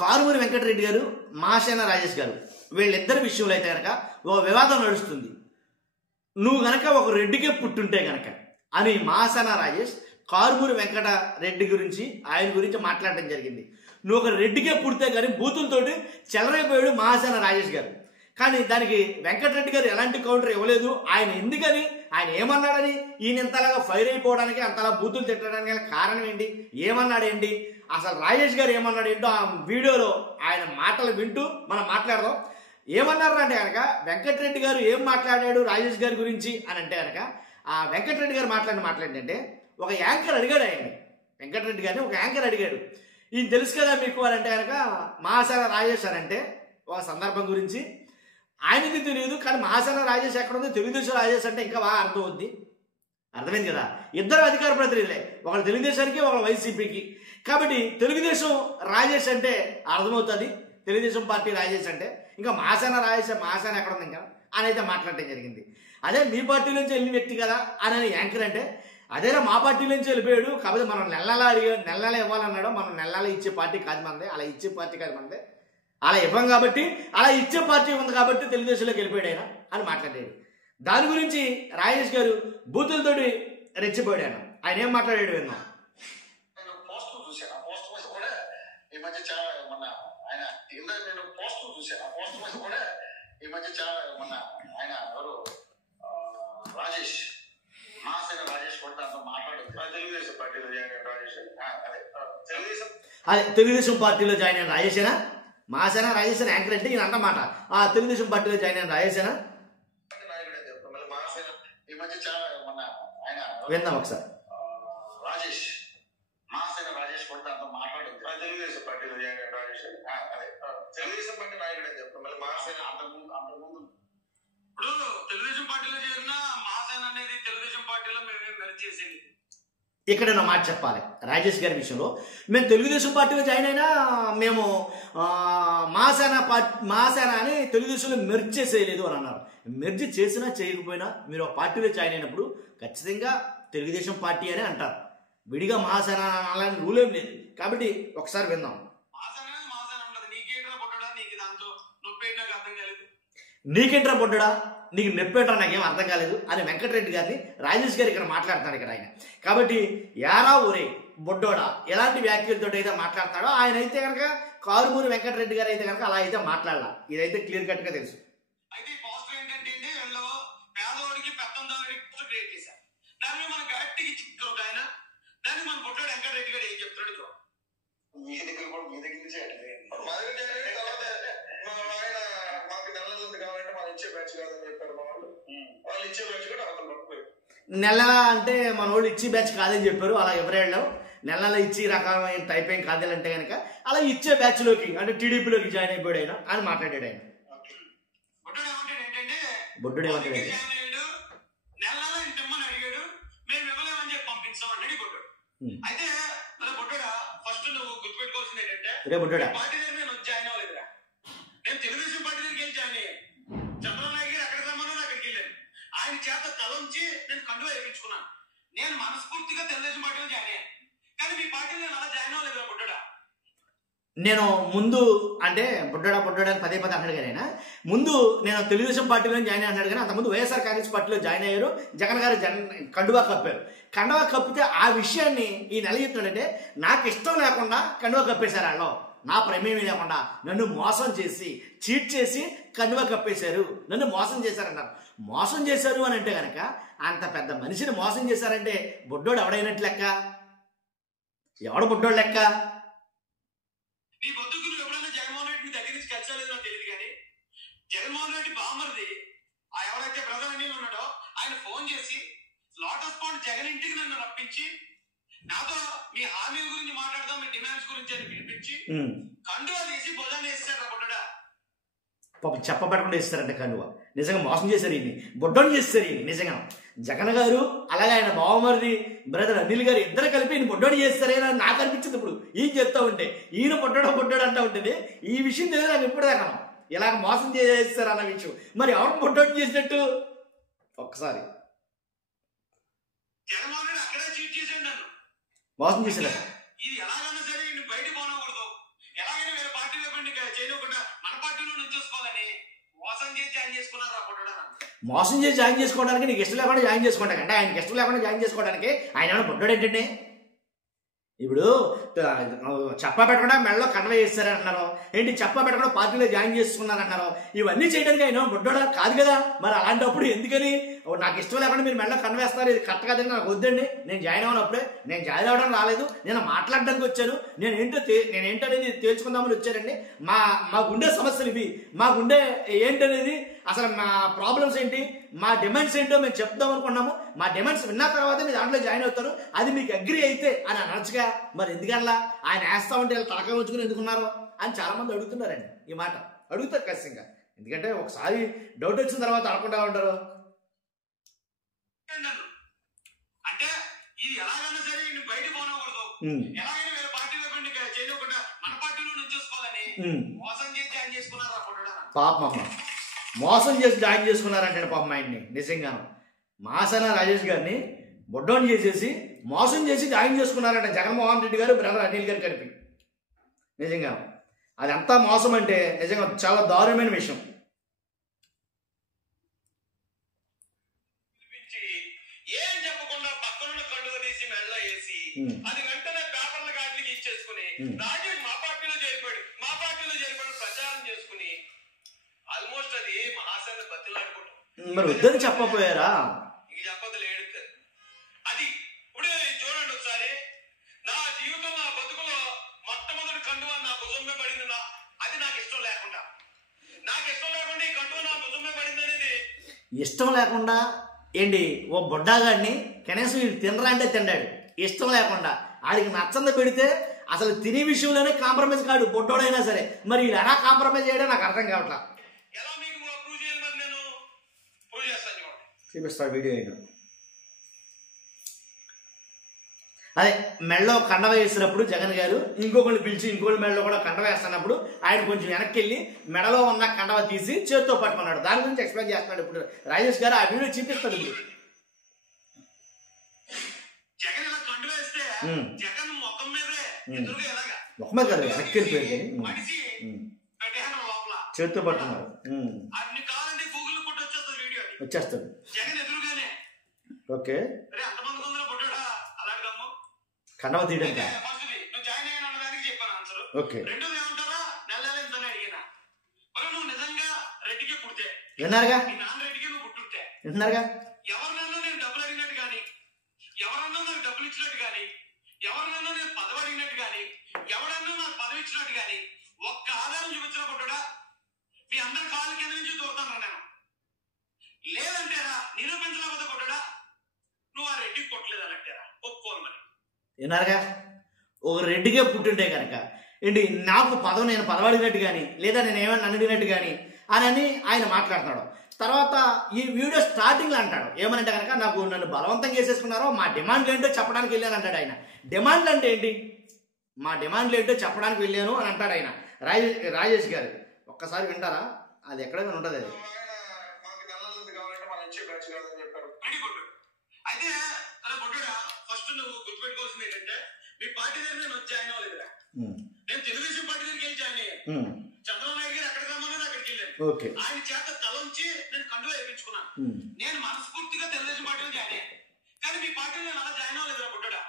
కారుమూరి వెంకటరెడ్డి గారు, మాసేన రాజేష్ గారు వీళ్ళిద్దరి విషయంలో అయితే కనుక ఒక వివాదం నడుస్తుంది. నువ్వు గనక ఒక రెడ్డికే పుట్టుంటే గనక అని మాసేన రాజేష్ కారుమూరి వెంకటరెడ్డి గురించి ఆయన గురించి మాట్లాడడం జరిగింది. నువ్వు ఒక రెడ్డికే పుడితే కానీ బూతులతోటి చెలరైపోయాడు మాసేన రాజేష్ గారు. కానీ దానికి వెంకటరెడ్డి గారు ఎలాంటి కౌంటర్ ఇవ్వలేదు. ఆయన ఎందుకని, ఆయన ఏమన్నాడని ఈయన ఇంతలాగా ఫైర్ అయిపోవడానికి, అంతలా బూతులు తిట్టడానికి కారణం ఏంటి, ఏమన్నాడేంటి, అసలు రాజేష్ గారు ఏమన్నాడు ఏంటో ఆ వీడియోలో ఆయన మాటలు వింటూ మనం మాట్లాడదాం. ఏమన్నారు అంటే కనుక వెంకటరెడ్డి గారు ఏం మాట్లాడాడు రాజేష్ గారి గురించి అని అంటే కనుక ఆ వెంకటరెడ్డి గారు మాట్లాడిందంటే ఒక యాంకర్ అడిగాడు ఆయన్ని, వెంకటరెడ్డి గారిని ఒక యాంకర్ అడిగాడు, ఈయన తెలుసు కదా మీకు అని అంటే కనుక మాసేన రాజేష్ అని అంటే ఒక సందర్భం గురించి ఆయనకి తెలియదు. కానీ మాసేన రాజేష్ ఎక్కడ ఉంది, తెలుగుదేశం రాజేష్ అంటే ఇంకా బాగా అర్థం అవుద్ది. అర్థమైంది కదా, ఇద్దరు అధికార ప్రతినిధులే, ఒకరు తెలుగుదేశానికి ఒకరు వైసీపీకి. కాబట్టి తెలుగుదేశం రాజేష్ అంటే అర్థమవుతుంది, తెలుగుదేశం పార్టీ రాజేష్ అంటే. ఇంకా మాసేన ఎక్కడ ఉంది ఇంకా అని అయితే మాట్లాడటం జరిగింది. అదే మీ పార్టీ నుంచి వెళ్ళిన వ్యక్తి కదా అని యాంకర్ అంటే అదేనా మా పార్టీ నుంచి వెళ్ళిపోయాడు, కాబట్టి మనం నెల ఇవ్వాలన్నాడు, మనం నెల ఇచ్చే పార్టీ కాదు మనదే, అలా ఇచ్చే పార్టీ కాదు మనదే, అలా ఇవ్వం కాబట్టి అలా ఇచ్చే పార్టీ ఉంది కాబట్టి తెలుగుదేశంలోకి వెళ్ళిపోయాడు ఆయన అని మాట్లాడాడు. దాని గురించి రాజేష్ గారు బూతులతోటి రెచ్చిపోయాడు. ఆయన ఏం మాట్లాడాడు విన్నాం. అదే తెలుగుదేశం పార్టీలో జాయిన్ అయిన రాజేషేనా, మాసేన రాజేష్ యాంకర్ అంటే ఈయన అన్నమాట. ఆ తెలుగుదేశం పార్టీలో జాయిన్ అయిన రాజేషేనా విందాం ఒకసారి. రాజేష్ మాసేన రాజేష్ కూడా అంత మాట్లాడింది తెలుగుదేశం పార్టీలో జాయిన్ అయిన రాజేష్, తెలుగుదేశం పార్టీ నాయకుడు అని చెప్తాం. మళ్ళీ మాసేన అంతకుముందు ఇప్పుడు తెలుగుదేశం పార్టీలో చేరిన మాసేన అనేది తెలుగుదేశం పార్టీలో మేము మెర్జ్ చేసింది. ఇక్కడ నా మాట చెప్పాలి రాజేష్ గారి విషయంలో, మేము తెలుగుదేశం పార్టీలో జాయిన్ అయినా మేము మాసేన అని తెలుగుదేశంలో మెర్జ్ చేసేయలేదు అని అన్నారు. మెర్జ్ చేసినా చేయకపోయినా మీరు ఆ పార్టీలో జాయిన్ అయినప్పుడు ఖచ్చితంగా తెలుగుదేశం పార్టీ అని అంటారు, విడిగా మాసేన అలాంటి రూల్ ఏం లేదు. కాబట్టి ఒకసారి విందాం. నీకేంట్రా పొడ్డా, నీకు నొప్పేంట్రా, నాకేం అర్థం కాలేదు అని వెంకటరెడ్డి గారిని రాజేష్ గారు ఇక్కడ మాట్లాడుతున్నాడు ఇక్కడ ఆయన. కాబట్టి యారా ఊరే బొడ్డోడా ఎలాంటి వ్యాఖ్యలతో అయితే మాట్లాడతాడో ఆయన అయితే కనుక కారుమూరి వెంకటరెడ్డి గారు అయితే కనుక అలా అయితే మాట్లాడాల, ఇదైతే క్లియర్ కట్ గా తెలుసు. నెల అంటే మన వాళ్ళు ఇచ్చే బ్యాచ్ కాదని చెప్పారు, అలా ఎవరేళ్ళం నెల ఇచ్చి రకమైన టైప్ ఏం కాదు అంటే కనుక అలా ఇచ్చే బ్యాచ్ లోకి అంటే టీడీపీలోకి జాయిన్ అయిపోయాడు ఆయన అని మాట్లాడాడు ఆయన. బొడ్డు ఏమంటాడు రే బొడ్డా తెలుగుదేశం పార్టీ దగ్గరికి వెళ్ళి జాయిన్ అయ్యాను. చంద్రబాబు నాయుడు గారు ఎక్కడికి రమ్మన్నారో అక్కడికి వెళ్ళాను. ఆయన చేత తలంచి నేను కండువా వేయించుకున్నాను. నేను మనస్ఫూర్తిగా తెలుగుదేశం పార్టీలో జాయిన్ అయ్యాను. కానీ మీ పార్టీలో నేను అలా జాయిన్ అవ్వలేదు. బుడ్డడా నేను ముందు అంటే బుడ్డడా అని పదే అన్నాడు కానీ ముందు నేను తెలుగుదేశం పార్టీలో జాయిన్ అన్నాడు కానీ అంతకుముందు వైఎస్ఆర్ కాంగ్రెస్ పార్టీలో జాయిన్ అయ్యారు. జగన్ గారు కండువా కప్పారు. కండువా కప్పితే ఆ విషయాన్ని ఈ నెల చెప్తున్నాడంటే నాకు ఇష్టం లేకుండా కండువా కప్పేశారు వాళ్ళు, నా ప్రమేయం లేకుండా నన్ను మోసం చేసి చీట్ చేసి కండువా కప్పేశారు, నన్ను మోసం చేశారన్నారు. మోసం చేశారు అని అంటే కనుక అంత పెద్ద మనిషిని మోసం చేశారంటే బుడ్డోడు ఎవడైనట్లు లెక్క, ఎవడు బుడ్డోడు లెక్క. నీ బతుకు నువ్వు ఎప్పుడైనా జగన్మోహన్ రెడ్డి దగ్గర నుంచి కలిసాలేదు నాకు తెలియదు కానీ జగన్మోహన్ రెడ్డి బామ్మర్ది ఆ ఎవరైతే బ్రదర్ అని ఉన్నాడో ఆయన ఫోన్ చేసి లోటస్ పాండ్ జగన్ ఇంటికి నన్ను రప్పించి నాతో మీ హామీల గురించి మాట్లాడదాం, మీ డిమాండ్స్ గురించి అని పిలిపించి కండువా తీసి భుజాన్ని వేస్తాడు బుడ్డడా. పాపం చెప్పబడకుండా ఇస్తారంట కండువా. నిజంగా మోసం చేశారు ఈయన్ని, బొడ్డోని చేస్తారు ఈయన. నిజంగా జగన్ గారు అలాగే ఆయన బావమరిది బ్రదర్ అనిల్ గారు ఇద్దరు కలిపి ఈయన బొడ్డోని చేస్తారేనా నాకు అనిపించింది. ఇప్పుడు ఈయన చెప్తా ఉంటే ఈయన బొడ్డోడు అంటూ ఉంటుంది. ఈ విషయం తెలియదు నాకు ఇప్పుడు దాకా, ఇలాగ మోసం చేస్తారు అన్న విషయం. మరి ఎవరు బొడ్డోని చేసినట్టు ఒక్కసారి జగన్మోహన్ రెడ్డి అక్కడే చీట్ చేశాడు, నన్ను మోసం చేశారు. ఇది ఎలాగైనా సరే బయట పోనకూడదు, ఎలాగైనా వేరే పార్టీ చేయకుండా మన పార్టీలో నుంచోసుకోవాలని మోసం చేసి జాయిన్ చేసుకున్నారు ఆ ఫోటోడా. మోసం చేసి జాయిన్ చేసుకోవడానికి నీకు ఇష్టం లేకుండా జాయిన్ చేసుకోవడానికి అంటే ఆయనకి ఇష్టం లేకుండా జాయిన్ చేసుకోవడానికి ఆయన ఏమైనా బుడ్డోడు ఏంటండి? ఇప్పుడు చెప్పా పెట్టకుండా మెడలో కన్వే చేస్తారంటున్నారు ఏంటి, చెప్పా పెట్టకుండా పార్టీలో జాయిన్ చేసుకున్నారంటున్నారు. ఇవన్నీ చేయడానికి ఆయన బుడ్డోడా కాదు కదా. మరి అలాంటప్పుడు ఎందుకని నాకు ఇష్టం లేకుండా మీరు మెడలో కన్వేస్తారు, ఇది కరెక్ట్ కాదని నాకు వద్దండి. నేను జాయిన్ అవ్వనప్పుడే నేను జాయిన్ అవ్వడం రాలేదు, నేను మాట్లాడడానికి వచ్చాను, నేనేంటనేది తేల్చుకుందామని వచ్చారండి. మా గుండె సమస్యలు ఇవి, మా గుండె ఏంటనేది అసలు మా ప్రాబ్లమ్స్ ఏంటి, మా డిమాండ్స్ ఏంటో మేము చెప్దాం అనుకున్నాము. మా డిమాండ్స్ విన్న తర్వాత మీరు దాంట్లో జాయిన్ అవుతారు, అది మీకు అగ్రి అయితే అని అనొచ్చుగా. మరి ఎందుకల్లా ఆయన వేస్తామంటే ఇలా తలకాయ ఉంచుకుని ఎందుకున్నారు అని చాలా మంది అడుగుతున్నారండి. ఈ మాట అడుగుతారు ఖచ్చితంగా, ఎందుకంటే ఒకసారి డౌట్ వచ్చిన తర్వాత అడగకుండా ఉంటారు. అంటే ఇది ఎలాగైనా సరే బయట పోనకూడదు, ఎలాగైనా వేరే పార్టీలో చేయకుండా మన పార్టీలో నుంచోసుకోవాలని మోసం చేసి జాయిన్ చేసుకున్నారు ఆ ఫోటోడా. పాపం మోసం చేసి జాయిన్ చేసుకున్నారంటే పాపం ఆయన్ని నిజంగాను మాసన రాజేష్ గారిని బొడ్డోని చేసేసి మోసం చేసి జాయిన్ చేసుకున్నారంట జగన్మోహన్ రెడ్డి గారు, బ్రదర్ అనిల్ గారు కలిపి. నిజంగా అది అంతా మోసం అంటే నిజంగా చాలా దారుణమైన విషయం. ఏం చెప్పకుండా పక్కనున్న కండువ తీసి మెల్ల వేసి అది వెంటనే పేపర్ల గాట్లకి ఇచ్చేసుకుని రాజేష్ మా పార్టీలో చేరిపోయాడు ప్రచారం చేసుకుని ఆల్మోస్ట్ అది మహాసేన బతిలాడుకోవడం. మరి వద్దని చెప్పపోయారా? ఇంక చెప్పదు లేడు. అది ఇప్పుడు చూడండి ఒకసారి, నా జీవితంలో నా బతుకులో మొట్టమొదటి కండువ నా భుజంలో పడింది, అది నాకు ఇష్టం లేకుండా ఈ కండువ నా భుజంలో పడింది అనేది ఇష్టం లేకుండా ఏంటి, ఓ బొడ్డాగాడిని కనీసం వీడు తినరా అంటే తిన్నాడు ఇష్టం లేకుండా. ఆడికి నచ్చంద పెడితే అసలు తినే విషయంలోనే కాంప్రమైజ్ కాడు బొడ్డోడైనా సరే. మరి వీళ్ళు ఎలా కాంప్రమైజ్ చేయడం నాకు అర్థం కావట్లా. ఎలా మీకు ప్రూవ్ చేయాలి? మరి నేను ప్రూవ్ చేస్తాను, చూపిస్తాడు వీడియో ఏంటో. అదే మెడలో కండవ వేసినప్పుడు జగన్ గారు ఇంకొకళ్ళు పిలిచి ఇంకొకళ్ళు మెడలో కూడా కండవ వేస్తున్నప్పుడు ఆయన కొంచెం వెనక్కి వెళ్ళి మెడలో ఉన్న కండవ తీసి చేతితో పట్టుకున్నాడు. దాని గురించి ఎక్స్ప్లెయిన్ చేస్తున్నాడు ఇప్పుడు రాజేష్ గారు. ఆ వీడియో చూపిస్తాడు ఇప్పుడు. జగన్ ఇలా కండవ వేస్తే జగన్ ముఖం మీదే ఎదురుగా ఎలాగా ముఖం మీద కాదు వెనక్కి వెళ్ళిపోయింది, మనిషి పెట్టేహనం లోపల చేతితో పట్టుకున్నాడు. అన్ని కావాలంటే గూగుల్ కొట్టి వచ్చేస్తుంది వీడియో, వచ్చేస్తాడు జగన్ ఎదురుగానే. ఓకే అంతమంది కొందరు పొట్టాడా అలాగమ్మ కండవ తీయడం నువ్వు జాయిన్ అయ్యాను అన్నదానికి చెప్పాను ఆన్సర్. ఓకే రెండోది ఏమంటారా, నెల ఎంతని అడిగినా మరి నువ్వు నిజంగా రెడ్డికి పుడితే విన్నారుగా, నీ నాన్న రెడ్డికి నువ్వు పుట్టుంటే విన్నారుగా, ఎవరినన్నా నేను డబ్బులు అడిగినట్టు కానీ, ఎవరన్నా నాకు డబ్బులు ఇచ్చినట్టు కానీ, ఎవరినన్నా నేను పదవి అడిగినట్టు కానీ, ఎవరన్నా నాకు పదవి ఇచ్చినట్టు కానీ ఒక్క ఆధారం చూపించిన పుట్టడా మీ అందరి కాళ్ళ కింద నుంచి దూరుతాను నేను. లేదంటేరా నిరూపించలేకపోతే పుట్టడా నువ్వు ఆ రెడ్డికి కొట్టలేదు అన్నట్టేరా ఒప్పుకోవాలి. మరి విన్నారుగా, ఒక రెడ్డిగా పుట్టుంటే కనుక ఏంటి నాకు నేను పదవడినట్టు కానీ లేదా నేను ఏమన్నా అడిగినట్టు కానీ అని ఆయన మాట్లాడుతున్నాడు. తర్వాత ఈ వీడియో స్టార్టింగ్లో అంటాడు ఏమనంటే కనుక నన్ను బలవంతం చేసేసుకున్నారో మా డిమాండ్లు ఏంటో చెప్పడానికి వెళ్ళాను అంటాడు ఆయన. డిమాండ్లు అంటే ఏంటి, మా డిమాండ్లు ఏంటో చెప్పడానికి వెళ్ళాను అని అంటాడు ఆయన రాజేష్ గారు. ఒక్కసారి వింటారా, అది ఎక్కడైనా ఉంటుంది. అది అయితే ఫస్ట్ నువ్వు గుర్తుపెట్టుకోవాల్సింది ఏంటంటే మీ పార్టీ దగ్గర నేను జాయిన్ అవ్వలేదురా, నేను తెలుగుదేశం పార్టీ దగ్గరికి వెళ్ళి జాయిన్ అయ్యాను. చంద్రబాబు నాయుడు గారు ఎక్కడికి రమ్మని అక్కడికి వెళ్ళాను. ఆయన చేత తలంచి నేను కండువా వేయించుకున్నాను. నేను మనస్ఫూర్తిగా తెలుగుదేశం పార్టీలో జాయిన్ అయ్యాను. కానీ మీ పార్టీలో నేను అలా జాయిన్ అవ్వలేదురా బుడ్డడా.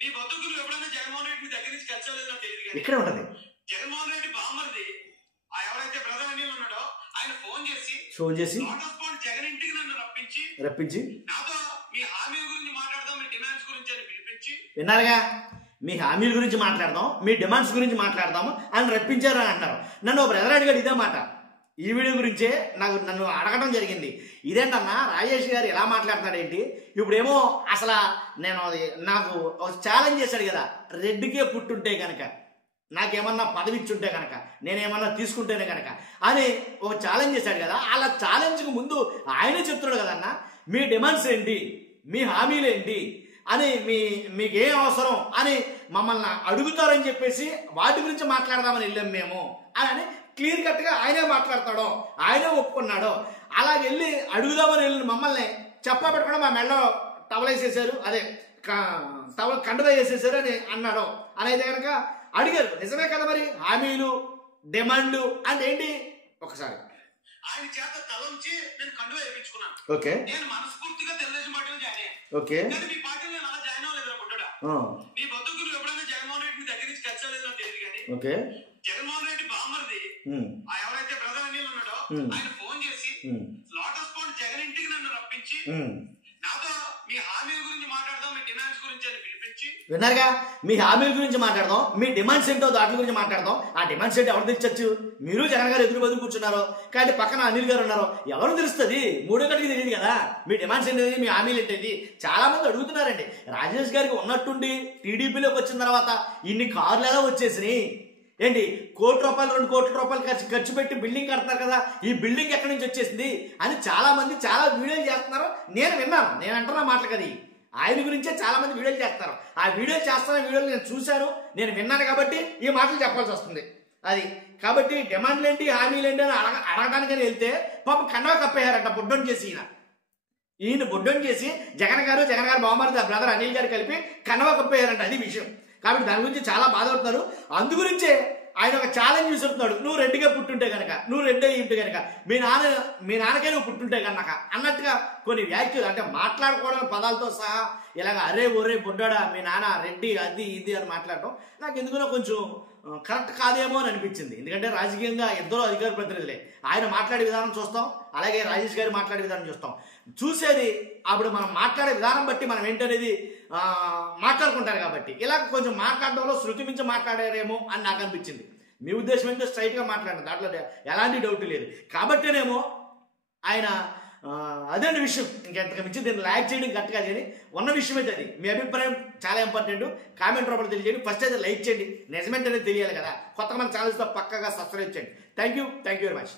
నీ బతుకులు ఎప్పుడైనా జగన్మోహన్ రెడ్డి మీ దగ్గర నుంచి కలిసలేదు నాకు తెలియదు. కానీ జగన్మోహన్ రెడ్డి బామ్మర్ది ఎవరైతే బ్రదర్ అనిల్ ఉన్నాడో ఆయన ఫోన్ చేసి లోటస్ పాయింట్ జగన్ ఇంటికి నన్ను రప్పించి నాతో మీ హామీల గురించి మాట్లాడదాం, మీ డిమాండ్స్ గురించి అని పిలిపించి, విన్నారుగా, మీ హామీల గురించి మాట్లాడదాం, మీ డిమాండ్స్ గురించి మాట్లాడదాము అని రప్పించారు అని అంటున్నారు. నన్ను బ్రదర్ అడిగాడు ఇదే మాట. ఈ వీడియో గురించే నన్ను అడగడం జరిగింది. ఇదేంటన్నా రాజేష్ గారు ఎలా మాట్లాడుతున్నాడు ఏంటి, ఇప్పుడేమో అసలు నాకు ఛాలెంజ్ చేశాడు కదా, రెడ్డికే పుట్టుంటే కనుక నాకేమన్నా పదవి ఇచ్చుంటే కనుక నేనేమన్నా తీసుకుంటేనే కనుక అని ఒక ఛాలెంజ్ చేశాడు కదా. అలా ఛాలెంజ్కి ముందు ఆయనే చెప్తున్నాడు కదన్న మీ డిమాండ్స్ ఏంటి, మీ హామీలు ఏంటి అని, మీకేం అవసరం అని మమ్మల్ని అడుగుతారని చెప్పేసి వాటి గురించి మాట్లాడదామని వెళ్ళాం మేము అని క్లియర్ కట్గా ఆయనే మాట్లాడతాడో ఆయనే ఒప్పుకున్నాడో. అలా వెళ్ళి అడుగుదామని వెళ్ళిన మమ్మల్ని చెప్పా పెట్టుకుండా మా మెడలో టవల్ వేసేసారు, అదే కండువ వేసేసారు అని అన్నాడు. అని అయితే కనుక అడిగారు. నిజమే కదా, మరి హామీలు డిమాండ్లు అంటే ఏంటి ఒకసారి ఆయన చేత తలంచి నేను కండువ వేయించుకున్నాను. ఓకే, నేను మనస్ఫూర్తిగా తెలుగుదేశం పార్టీలో జాయిన్ అయ్యాను. ఓకే, కానీ మీ పార్టీలో నేను అలా జాయిన్ అవ్వలేదు అనుకుంటాడా. నీ బతుకు నువ్వు ఎప్పుడైనా జగన్మోహన్ రెడ్డి దగ్గర నుంచి కలిసలేదు నాకు తెలియదు. కానీ ఓకే, జగన్మోహన్ రెడ్డి బామర్ది ఆ ఎవరైతే బ్రదర్ అనిల్ ఉన్నాడో ఆయన ఫోన్ చేసి లోటస్ పాండ్ జగన్ ఇంటికి నన్ను రప్పించి నాతో మీ హామీల గురించి మాట్లాడదాం, మీ డిమాండ్స్ గురించి అని పిలిపించి, విన్నారుగా, మీ హామీల గురించి మాట్లాడదాం, మీ డిమాండ్స్ ఏంటో దాటి గురించి మాట్లాడదాం. ఆ డిమాండ్స్ ఏంటో ఎవరు తెచ్చచ్చు? మీరు జగన్ గారు ఎదురు బదులు కూర్చున్నారు, కానీ పక్కన అనిల్ గారు ఉన్నారు, ఎవరు తెలుస్తుంది? మూడో గడికి తెలియదు కదా మీ డిమాండ్స్ ఏంటి, మీ హామీలు ఏంటి. చాలా మంది అడుగుతున్నారండి. రాజేష్ గారికి ఉన్నట్టుండి టీడీపీలోకి వచ్చిన తర్వాత ఇన్ని కార్లు ఎలా వచ్చేసినాయి ఏంటి, ₹1 కోటి 2 కోట్ల రూపాయలు ఖర్చు పెట్టి బిల్డింగ్ కడతారు కదా, ఈ బిల్డింగ్ ఎక్కడి నుంచి వచ్చేసింది అని చాలా మంది చాలా వీడియోలు చేస్తున్నారు. నేను విన్నాను, నేను అంటున్నా మాటలు కదా, ఆయన గురించే చాలా మంది వీడియోలు చేస్తారు. ఆ వీడియోలు చేస్తున్న వీడియోలు నేను చూశాను, నేను విన్నాను కాబట్టి ఈ మాటలు చెప్పాల్సి వస్తుంది. అది కాబట్టి డిమాండ్లు ఏంటి, హామీలు ఏంటి అని అడగడానికని వెళ్తే పాపం కండవా కప్పేయారంట బొడ్డోని చేసి. ఈయన బొడ్డోని చేసి జగన్ గారు బావమరిది బ్రదర్ అనిల్ గారు కలిపి కండవా కప్పేయారంట. అది విషయం. కాబట్టి దాని గురించి చాలా బాధపడుతున్నారు. అందుగురించే ఆయన ఒక ఛాలెంజ్ విసురుతున్నాడు. నువ్వు రెడ్డిగా పుట్టుంటే కనుక, నువ్వు రెడ్డి అయ్యి కనుక, మీ నాన్నకే నువ్వు పుట్టుంటే కనుక అన్నట్టుగా కొన్ని వ్యాఖ్యలు, అంటే మాట్లాడుకోవడం పదాలతో సహా ఇలాగ అరే ఒరే బుడ్డాడా మీ నాన్న రెడ్డి అది ఇది అని మాట్లాడటం నాకు ఎందుకునో కొంచెం కరెక్ట్ కాదేమో అని అనిపించింది. ఎందుకంటే రాజకీయంగా ఇద్దరు అధికార ప్రతినిధులే. ఆయన మాట్లాడే విధానం చూస్తాం, అలాగే రాజేష్ గారు మాట్లాడే విధానం చూస్తాం. చూసేది అప్పుడు మనం మాట్లాడే విధానం బట్టి మనం ఏంటనేది మాట్లాడుకుంటారు. కాబట్టి ఇలా కొంచెం మాట్లాడడంలో శృతి మించి మాట్లాడారేమో అని నాకు అనిపించింది. మీ ఉద్దేశం ఏంటో స్ట్రైట్గా మాట్లాడండి, దాంట్లో ఎలాంటి డౌట్ లేదు. కాబట్టేనేమో ఆయన అదే విషయం, ఇంకెంతకు మించి దీన్ని లైక్ చేయడం గట్టిగా చేయని ఉన్న విషయం అయితే అది. మీ అభిప్రాయం చాలా ఇంపార్టెంట్, కామెంట్ రూపంలో తెలియజేయండి. ఫస్ట్ అయితే లైక్ చేయండి, నిజమేంటనేది తెలియాలి కదా. కొత్తగా మన ఛానల్స్తో పక్కగా సబ్స్క్రైబ్ చేయండి. Thank you very much.